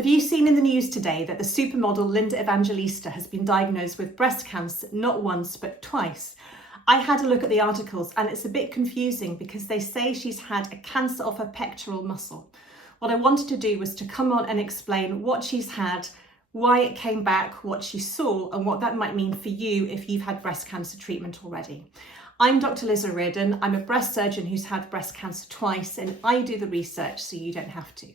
Have you seen in the news today that the supermodel Linda Evangelista has been diagnosed with breast cancer not once but twice? I had a look at the articles and it's a bit confusing because they say she's had a cancer of her pectoral muscle. What I wanted to do was to come on and explain what she's had, why it came back, what she saw, and what that might mean for you if you've had breast cancer treatment already. I'm Dr. Liza Reardon. I'm a breast surgeon who's had breast cancer twice, and I do the research so you don't have to.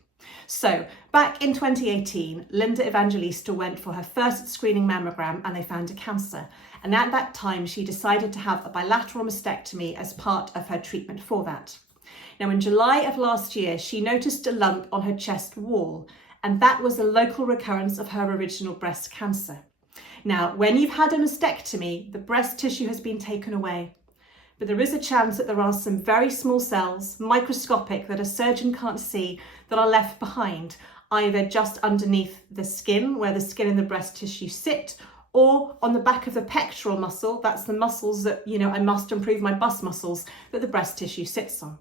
So back in 2018, Linda Evangelista went for her first screening mammogram and they found a cancer. And at that time, she decided to have a bilateral mastectomy as part of her treatment for that. Now, in July of last year, she noticed a lump on her chest wall, and that was a local recurrence of her original breast cancer. Now, when you've had a mastectomy, the breast tissue has been taken away. But there is a chance that there are some very small cells, microscopic, that a surgeon can't see, that are left behind, either just underneath the skin, where the skin and the breast tissue sit, or on the back of the pectoral muscle. That's the muscles that, I must improve my bust muscles, that the breast tissue sits on.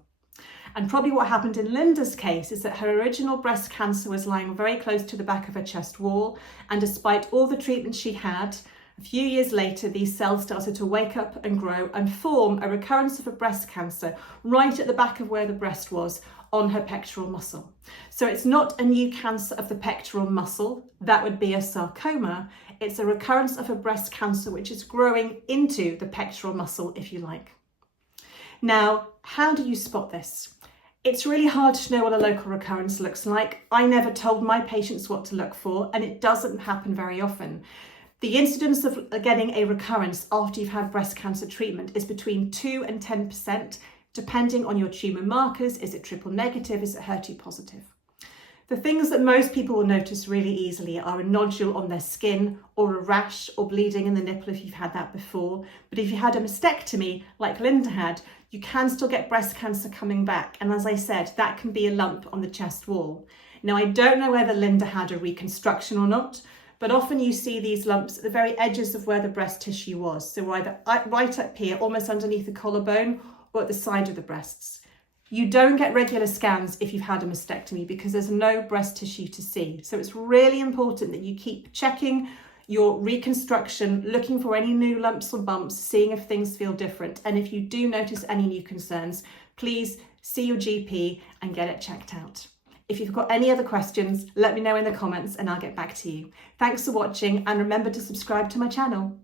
And probably what happened in Linda's case is that her original breast cancer was lying very close to the back of her chest wall, and despite all the treatment she had, a few years later, these cells started to wake up and grow and form a recurrence of a breast cancer right at the back of where the breast was on her pectoral muscle. So it's not a new cancer of the pectoral muscle, that would be a sarcoma. It's a recurrence of a breast cancer which is growing into the pectoral muscle, if you like. Now, how do you spot this? It's really hard to know what a local recurrence looks like. I never told my patients what to look for, and it doesn't happen very often. The incidence of getting a recurrence after you've had breast cancer treatment is between 2 and 10%, depending on your tumour markers. Is it triple negative? Is it HER2 positive? The things that most people will notice really easily are a nodule on their skin, or a rash, or bleeding in the nipple if you've had that before. But if you had a mastectomy, like Linda had, you can still get breast cancer coming back. And as I said, that can be a lump on the chest wall. Now, I don't know whether Linda had a reconstruction or not, but often you see these lumps at the very edges of where the breast tissue was. So either right up here, almost underneath the collarbone, or at the side of the breasts. You don't get regular scans if you've had a mastectomy because there's no breast tissue to see. So it's really important that you keep checking your reconstruction, looking for any new lumps or bumps, seeing if things feel different. And if you do notice any new concerns, please see your GP and get it checked out. If you've got any other questions, let me know in the comments and I'll get back to you. Thanks for watching, and remember to subscribe to my channel.